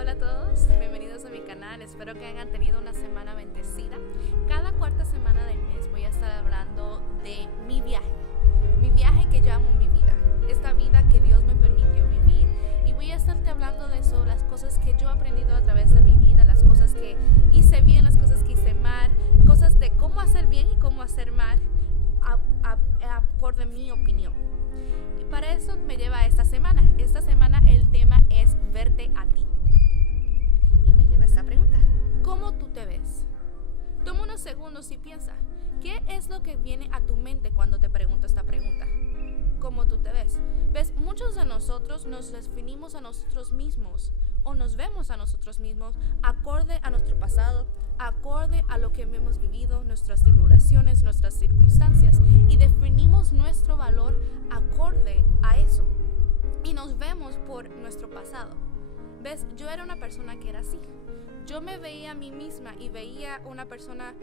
Hola a todos, bienvenidos a mi canal, espero que hayan tenido una semana bendecida. Cada cuarta semana del mes voy a estar hablando de mi viaje que llamo mi vida, esta vida que Dios me permitió vivir, y voy a estarte hablando de eso, las cosas que yo he aprendido a través de mi vida, las cosas que hice bien, las cosas que hice mal, cosas de cómo hacer bien y cómo hacer mal, acorde a mi opinión. Y para eso me lleva esta semana el tema es verte a ti. Y me lleva esta pregunta: ¿cómo tú te ves? Toma unos segundos y piensa, ¿qué es lo que viene a tu mente cuando te pregunto esta pregunta? ¿Cómo tú te ves? ¿Ves? Muchos de nosotros nos definimos a nosotros mismos o nos vemos a nosotros mismos acorde a nuestro pasado, acorde a lo que hemos vivido, nuestras tribulaciones, nuestras circunstancias, y definimos nuestro valor acorde a eso. Y nos vemos por nuestro pasado. ¿Ves? Yo era una persona que era así. Yo me veía a mí misma y veía una persona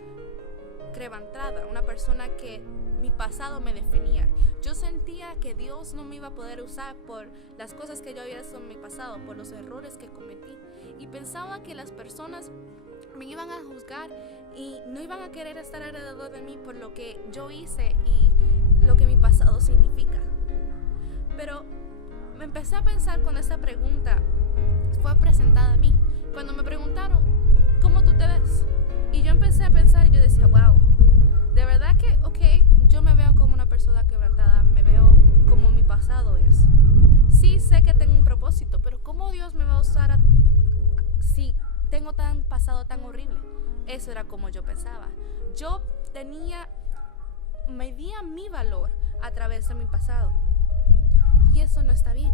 quebrantada, una persona que mi pasado me definía. Yo sentía que Dios no me iba a poder usar por las cosas que yo había hecho en mi pasado, por los errores que cometí. Y pensaba que las personas me iban a juzgar y no iban a querer estar alrededor de mí por lo que yo hice y lo que mi pasado significa. Pero me empecé a pensar cuando esta pregunta fue presentada a mí. Cuando me preguntaron, ¿cómo tú te ves? Y yo empecé a pensar y yo decía, wow, de verdad que, yo me veo como una persona quebrantada, me veo como mi pasado es. Sí sé que tengo un propósito, pero ¿cómo Dios me va a usar si tengo tan pasado tan horrible? Eso era como yo pensaba. Yo medía mi valor a través de mi pasado. Y eso no está bien.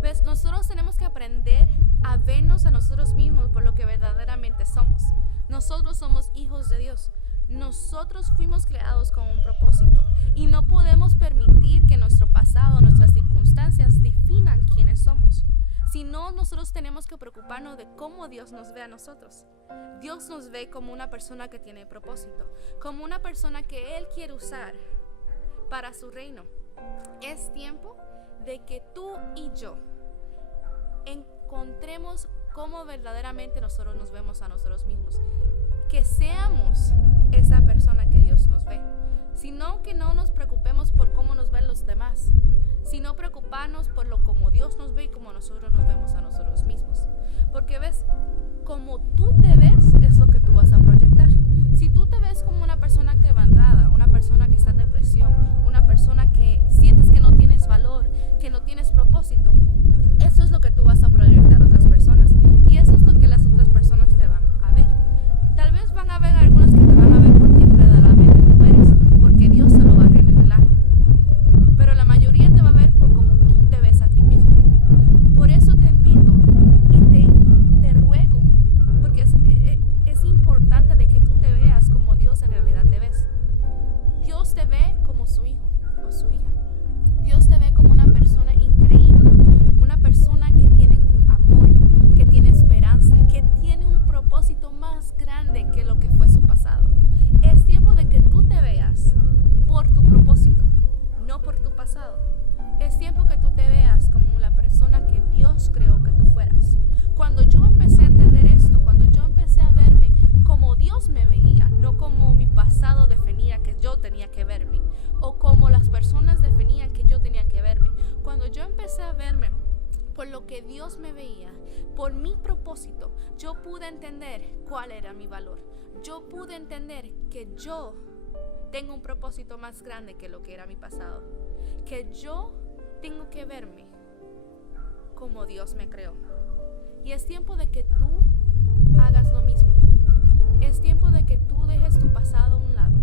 ¿Ves? Nosotros tenemos que aprender a vernos a nosotros mismos por lo que verdaderamente somos. Nosotros somos hijos de Dios. Nosotros fuimos creados con un propósito y no podemos permitir que nuestro pasado, nuestras circunstancias definan quiénes somos. Si no, nosotros tenemos que preocuparnos de cómo Dios nos ve a nosotros. Dios nos ve como una persona que tiene propósito, como una persona que Él quiere usar para su reino. Es tiempo de que tú y yo encontremos cómo verdaderamente nosotros nos vemos a nosotros mismos. Que seamos esa persona que Dios nos ve. Sino que no nos preocupemos por cómo nos ven los demás, sino preocuparnos por lo como Dios nos ve y como nosotros nos vemos a nosotros mismos. Porque ves, como tú te ves es lo que tú vas a proyectar. Si tú te ves como una persona quebrantada, una persona que está en depresión, una persona que sientes que no tienes valor, que no tienes propósito, eso es lo que tú vas a proyectar a otras personas. Y eso es lo que las otras personas te van a ver. Tal vez van a ver algunas que te van a ver por quien verdaderamente tú eres, porque Dios se lo va a revelar. Pero la mayoría te va a ver por cómo tú te ves a ti mismo. Por eso te invito y te ruego, porque es importante de que tú te veas como Dios en realidad te ves. Dios te ve como su hijo o su hija. Dios te ve como una persona increíble, una persona que tiene amor, que tiene esperanza, que tiene un propósito más grande que lo que fue su pasado. Es tiempo de que tú te veas por tu propósito, no por tu pasado. Es tiempo que tú te veas como la persona que Dios creó que tú fueras. Cuando yo empecé a entender esto, cuando yo empecé a verme como Dios me veía, no como mi pasado definía que yo tenía que verme, o como las personas definían que yo tenía que verme. Cuando yo empecé a verme por lo que Dios me veía, por mi propósito, yo pude entender cuál era mi valor. Yo pude entender que yo tengo un propósito más grande que lo que era mi pasado. Que yo tengo que verme como Dios me creó. Y es tiempo de que tú hagas lo mismo. Es tiempo de que tú dejes tu pasado a un lado.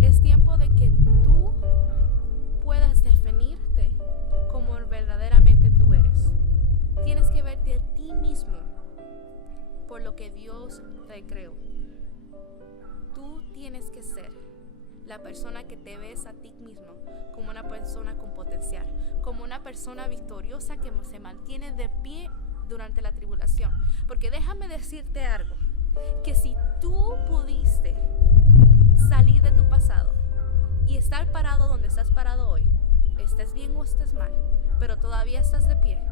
Es tiempo de que tú puedas definirte como verdaderamente tú eres. Tienes que verte a ti mismo por lo que Dios te creó. Tú tienes que ser la persona que te ves a ti mismo como una persona con potencial, como una persona victoriosa que se mantiene de pie durante la tribulación. Porque déjame decirte algo, que si tú pudiste salir de tu pasado y estar parado donde estás parado hoy, estés bien o estés mal, pero todavía estás de pie,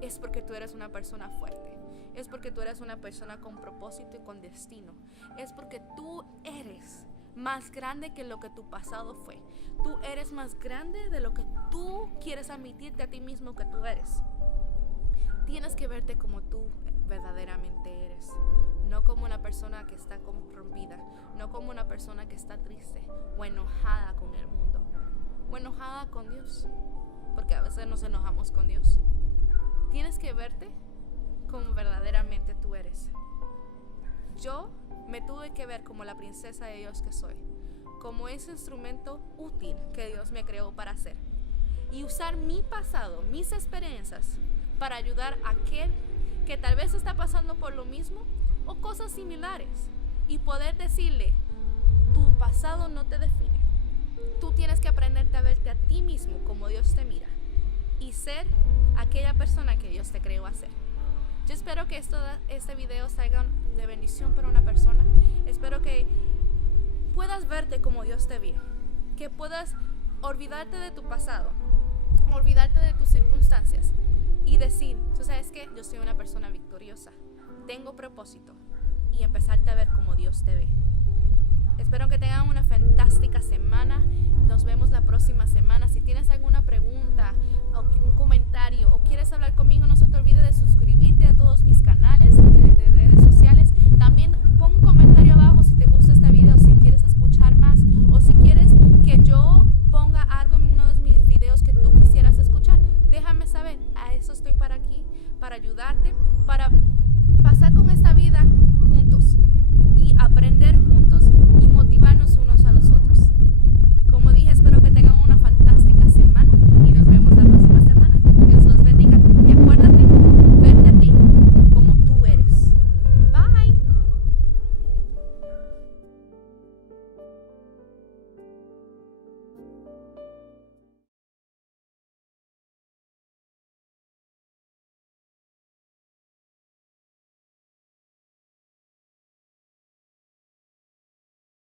es porque tú eres una persona fuerte. Es porque tú eres una persona con propósito y con destino. Es porque tú eres más grande que lo que tu pasado fue. Tú eres más grande de lo que tú quieres admitirte a ti mismo que tú eres. Tienes que verte como tú verdaderamente eres, no como una persona que está corrompida, no como una persona que está triste o enojada con el mundo o enojada con Dios, porque a veces nos enojamos con Dios. Tienes que verte como verdaderamente tú eres. Yo me tuve que ver como la princesa de Dios que soy, como ese instrumento útil que Dios me creó para hacer, y usar mi pasado, mis experiencias, para ayudar a aquel que tal vez está pasando por lo mismo o cosas similares, y poder decirle: tu pasado no te define. Tú tienes que aprenderte a verte a ti mismo como Dios te mira y ser aquella persona que Dios te creó a ser. Yo espero que este video salga de bendición para una persona. Espero que puedas verte como Dios te ve, que puedas olvidarte de tu pasado, olvidarte de tus circunstancias y decir: tú sabes que yo soy una persona victoriosa, tengo propósito, y empezarte a ver como Dios te ve. Espero que tengan una fantástica semana. Nos vemos la próxima semana. Si tienes alguna pregunta o un comentario o quieres hablar conmigo, no se te olvide de suscribirte a todos mis canales de redes sociales. También pon un comentario abajo si te gusta este video, si quieres escuchar más o si quieres que yo ponga algo en uno de mis videos que tú quisieras escuchar. Déjame saber. A eso estoy para aquí, para ayudarte, para